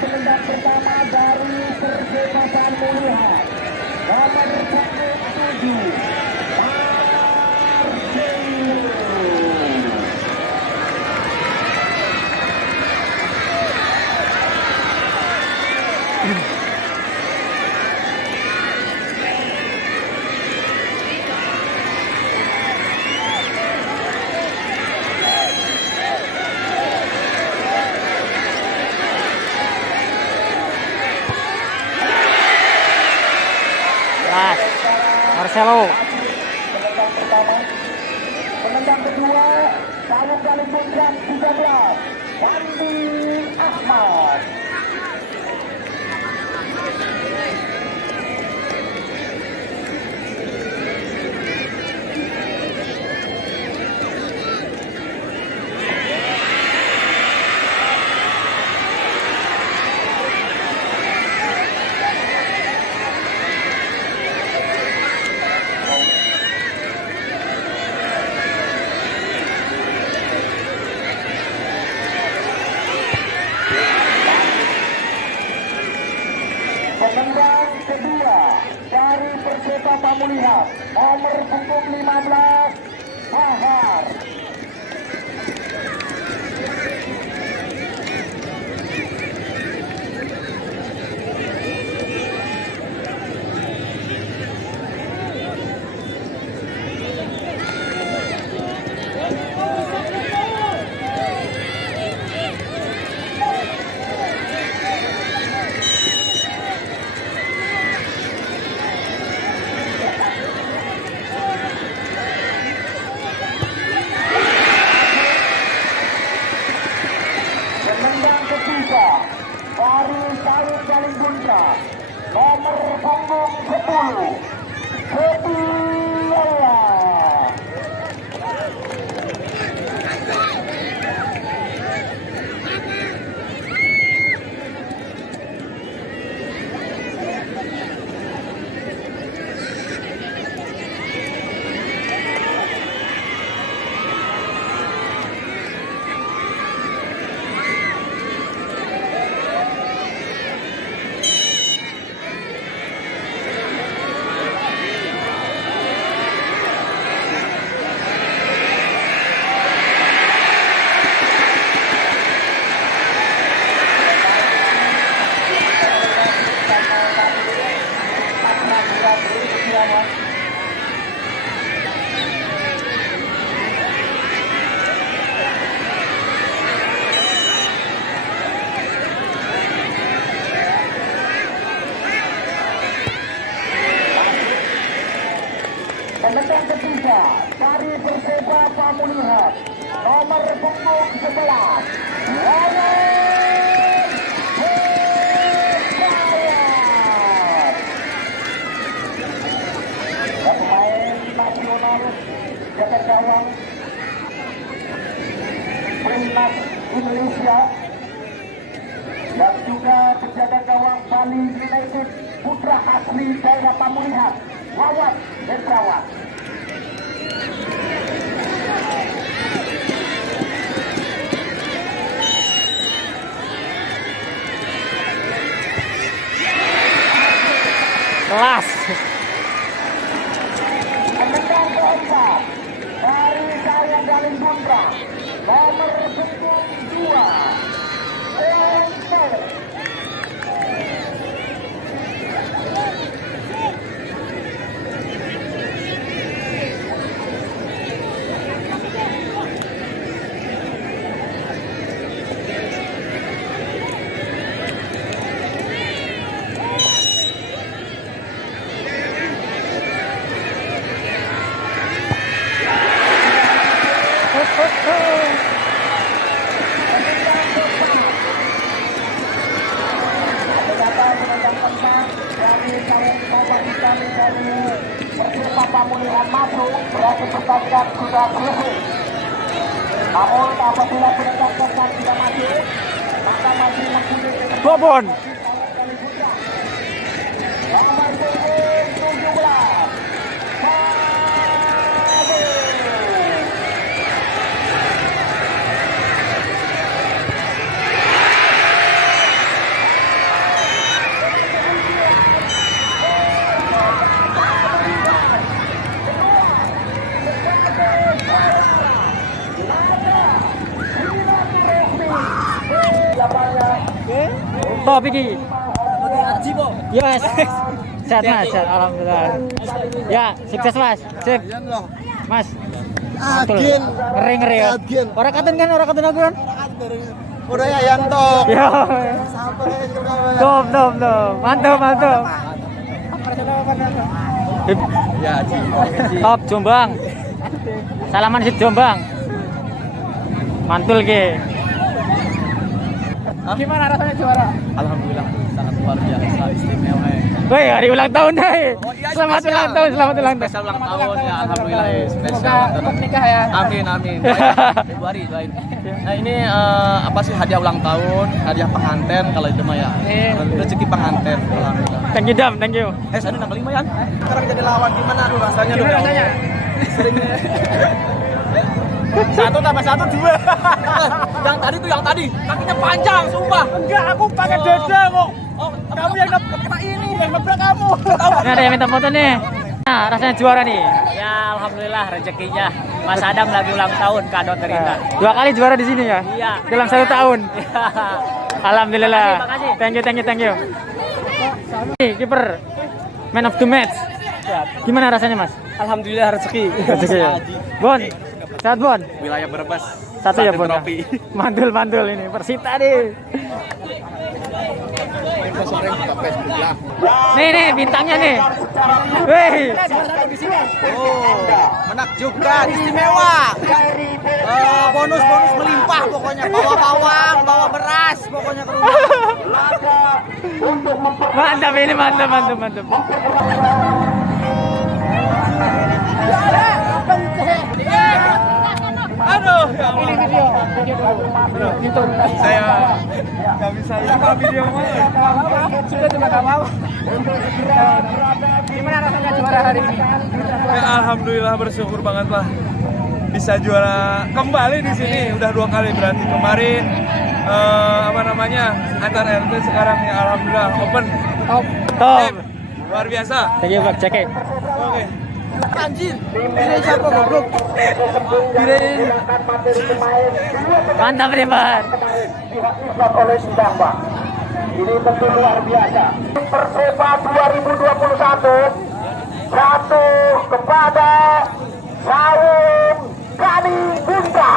Penendang pertama dari Persema Pamulihan, nomor 7 Marcelo. Penendang pertama, penendang kedua, Saluk Kali Puncak 13, Sandi Ahmad. Penendang kedua dari Persema Pamulihan, nomor punggung 15, Bahar. Penendang ketiga dari Saluk Kali Puncak, nomor punggung 10, Setiawan. Penendang ketiga dari Persema Pamulihan, nomor punggung 11, Wawan Hidayat. Pemain nasional jaga gawang Timnas Indonesia dan juga penjaga gawang Bali United putra asli daerah Pamulihan, Wawan Hidayat. Kelas. Penendang keempat dari Saluk Kali Puncak, nomor punggung 2, Lempel. bagi kami dari Persib Pamulihan masuk, berarti pertandingan sudah selesai. Namun apabila penetapan tidak masuk, maka masih mempunyai Bobon. nomor punggung 17. Top iki. Yes. Sehat Mas, sehat alhamdulillah. Ya, sukses Mas. Sip. Mas. Agen. Ngeri ya. Agen. Orang katen kan, orang katen aku kan. Udah ya Yanto. Ya. Top. Mantap. Ya, Top Jombang. Salaman sit Jombang. Mantul ke. Gimana rasanya juara? Alhamdulillah sangat luar biasa istimewa. Woi, hari ulang tahun deh. Selamat ulang tahun. Spesial ulang tahun ya, alhamdulillah spesial. Semoga nikah ya. Amin. Februari doain. Nah ini apa sih hadiah ulang tahun, hadiah pengantin kalau itu mah ya. Rezeki pengantin. Alhamdulillah. Thank you Dam, thank you. Sana nambah 5 ya. Sekarang jadi lawan gimana tuh rasanya? Gimana rasanya? Seringnya. 1 tambah 1 2. yang tadi kakinya panjang sumpah. Enggak, aku pakai dada kok. Oh, Kamu yang kena ini, yang nabrak kamu. Ini ada yang minta foto nih. Nah, rasanya juara nih. Ya alhamdulillah rezekinya Mas Adam lagi ulang tahun kado terindah. 2 kali juara di sini ya? Iya. Dalam 1 tahun. Alhamdulillah. Makasih. Thank you. Nih, kiper man of the match. Gimana rasanya Mas? Alhamdulillah rezeki. Rezeki ya? Bon, sehat Bon? Wilayah Brebes. Satu ya Bon? trofi. Mantul ini, Persita nih. Nih bintangnya nih. Wih. Oh, menakjubkan, istimewa. Bonus melimpah pokoknya. Bawa bawang, bawa beras, pokoknya ke rumah. Mantap ini, mantap. Aduh, ini video dulu. Saya nggak bisa video Sudah cuma nggak mau. Gimana rasanya juara hari ini? Alhamdulillah bersyukur banget lah bisa juara kembali di sini. Udah 2 kali berarti kemarin antar RT, sekarang ya alhamdulillah open. Top. Luar biasa. Thank you Pak, cek. Oke. Anjir, kirain siapa goblok? Kirain Mantap nih Pak. Dihapuskan oleh Sidamba. Ini tentu luar biasa. Perseba 2021 jatuh kepada Sawung Galing Bunda.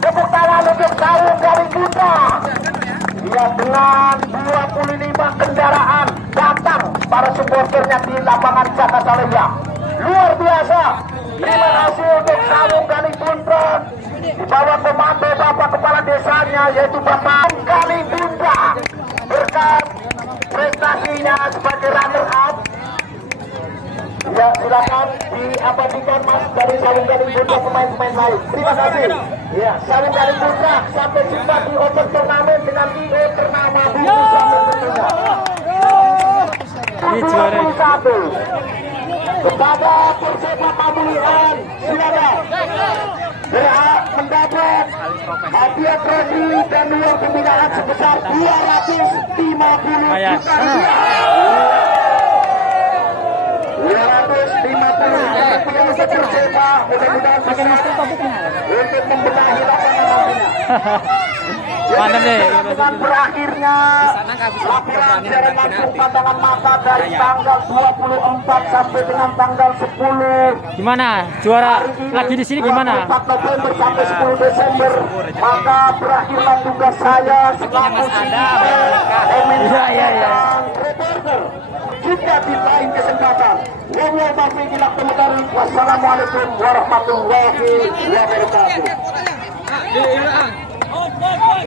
Tepuk tangan untuk Sawung Galing Bunda. Dia dengan 25 kendaraan datang para supporternya di lapangan Jakarta Lembang. Luar biasa. Terima kasih untuk Sawung Galing Bunda. Di bawah komando Bapak Kepala Desanya yaitu Bapak Galing Bunda. Berkat prestasinya sebagai runner up. Ya silakan diabadikan Mas dari Sawung Galing Bunda pemain-pemain lain. Terima kasih. Ya Sawung Galing Bunda sampai jumpa di open turnamen dengan IO ternama di tentunya. Ini juara. 21 kepada Perseba Pamulihan silakan berhak mendapat hadiah trofi dan uang pembinaan sebesar 250 Ayan. juta rupiah. 250 juta pengurus Perseba mudah-mudahan bisa untuk membenahi lapangan. Mantap nih. Dengan berakhirnya laporan siaran langsung pandangan mata dari tanggal 24 sampai dengan tanggal 10 Gimana? Juara lagi di sini gimana? 4 November sampai 10 Desember, maka berakhirlah tugas saya selaku Iya. reporter. Jika di lain kesempatan, wassalamualaikum warahmatullahi wabarakatuh.